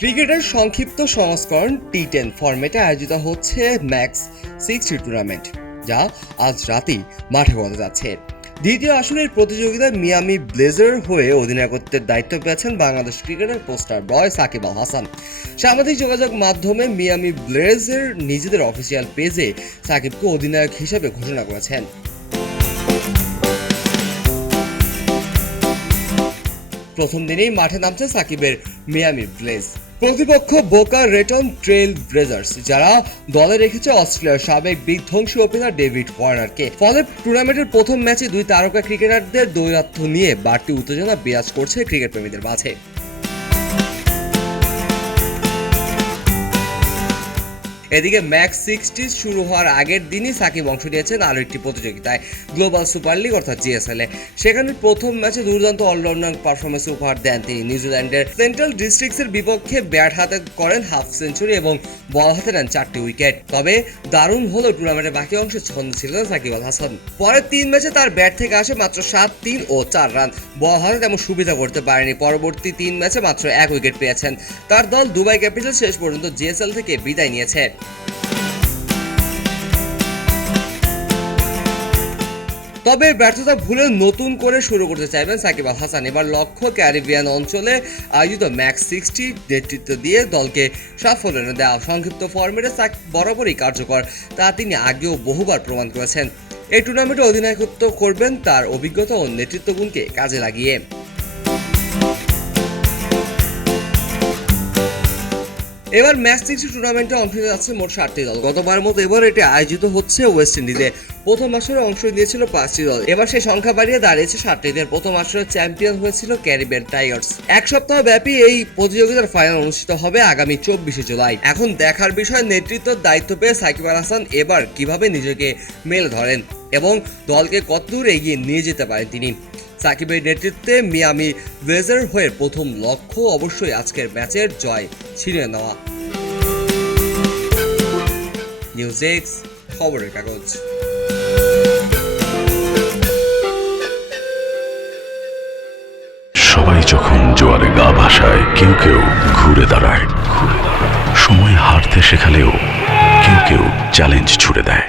ক্রিকেটের সংক্ষিপ্ত সংস্করণ টি টেন ফরম্যাটে আয়োজিত হচ্ছে ম্যাক্স সিক্সটি টুর্নামেন্ট যা আজ রাতেই মাঠে পড়তে যাচ্ছে। দ্বিতীয় আসনের প্রতিযোগিতায় মিয়ামি ব্লেজার হয়ে অধিনায়কত্বের দায়িত্ব পেয়েছেন বাংলাদেশ ক্রিকেটের পোস্টার বয় সাকিব আল হাসান। সামাজিক যোগাযোগ মাধ্যমে মিয়ামি ব্লেজার নিজেদের অফিসিয়াল পেজে সাকিবকে অধিনায়ক হিসেবে ঘোষণা করেছেন। প্রথম দিনেই মাঠে নামছে সাকিবের মিয়ামি ব্লেজ। প্রতিপক্ষ বোকা রেটন ট্রেল ব্রেজার্স যারা দলে রেখেছে অস্ট্রেলিয়ার সাবেক বিধ্বংসী ওপেনার ডেভিড ওয়ার্নারকে। ফলে টুর্নামেন্টের প্রথম ম্যাচে দুই তারকা ক্রিকেটারদের দৌরাত্ম্য নিয়ে বাড়তি উত্তেজনা বিরাজ করছে ক্রিকেট প্রেমীদের মাঝে। এদিকে ম্যাক্স সিক্সটি শুরু হওয়ার আগের দিনই সাকিব অংশ নিয়েছেন আরও একটি প্রতিযোগিতায় গ্লোবাল সুপার লিগ অর্থাৎ জিএসএল সেখানে প্রথম ম্যাচে দুর্দান্ত অলরাউন্ডার পারফরমেন্স উপহার দেন তিনি। নিউজিল্যান্ডের সেন্ট্রাল ডিস্ট্রিক্টসের বিপক্ষে ব্যাট হাতে করেন হাফ সেঞ্চুরি এবং বল হাতে নেন চারটি উইকেট। তবে দারুণ হলো টুর্নামেন্টের বাকি অংশে ছন্দ ছিল না সাকিব আল হাসান। পরের তিন ম্যাচে তার ব্যাট থেকে আসে মাত্র সাত, তিন ও চার রান। বল হাতে তেমন সুবিধা করতে পারেনি। পরবর্তী তিন ম্যাচে মাত্র এক উইকেট পেয়েছেন। তার দল দুবাই ক্যাপিটাল শেষ পর্যন্ত জিএসএল থেকে বিদায় নিয়েছে। তবে ব্যর্থতা ভুলে নতুন করে শুরু করতে চাইবেন সাকিব আল হাসান। এবার লক্ষ্য ক্যারিবিয়ান অঞ্চলে আয়োজিত ম্যাক্স সিক্সটি নেতৃত্ব দিয়ে দলকে সাফল্য এনে দেওয়া সংক্ষিপ্ত ফর্মেটে বরাবরই কার্যকর, তা তিনি আগেও বহুবার প্রমাণ করেছেন। এই টুর্নামেন্টে অধিনায়কত্ব করবেন তার অভিজ্ঞতা ও নেতৃত্বগুণকে কাজে লাগিয়ে। এবার ম্যাচ সিক্সটি টুর্নামেন্টে অংশ নিতে যাচ্ছে মোট সাতটি দল। গতবার মতো এবার এটি আয়োজিত হচ্ছে ওয়েস্ট ইন্ডিজে প্রথম আসরে অংশ নিয়েছিল পাঁচটি দল। এবার সেই সংখ্যা বাড়িয়ে দাঁড়িয়েছে ষাটটিতে প্রথম আসরে চ্যাম্পিয়ন হয়েছিল ক্যারিবিয়ান টাইগার্স এক সপ্তাহ ব্যাপী এই প্রতিযোগিতার ফাইনাল অনুষ্ঠিত হবে আগামী চব্বিশে জুলাই। এখন দেখার বিষয় নেতৃত্বের দায়িত্ব পেয়ে সাকিব আল হাসান এবার কীভাবে নিজেকে মেলে ধরেন? এবং দলকে কতদূর এগিয়ে নিয়ে যেতে পারেন তিনি। সাকিবের নেতৃত্বে মিয়ামি ওয়েজার হয়ে প্রথম লক্ষ্য অবশ্যই আজকের ম্যাচের জয় ছিনিয়ে নেওয়া। নিউজ খবরের কাগজ। সবাই যখন জোয়ারে গা ভাসায়, কেউ কেউ ঘুরে দাঁড়ায়। সময় হারতে শেখালেও কেউ কেউ চ্যালেঞ্জ ছুড়ে দেয়।